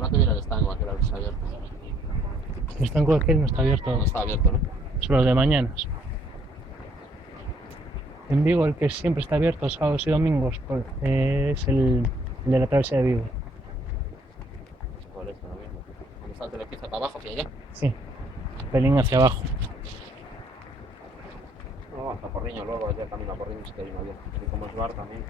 Va a tuviera el estanco, aquel está abierto. El estanco aquel no está abierto. No está abierto, ¿no? Solo de mañanas. En Vigo el que siempre está abierto sábados y domingos es el de la travesía de Vigo. Por eso, ¿no? ¿Dónde está el telepieza para abajo, hacia allá? Sí, pelín hacia abajo. No, hasta Porriño luego, ya camino a Porriño, si que hay uno abierto. Y como es bar también.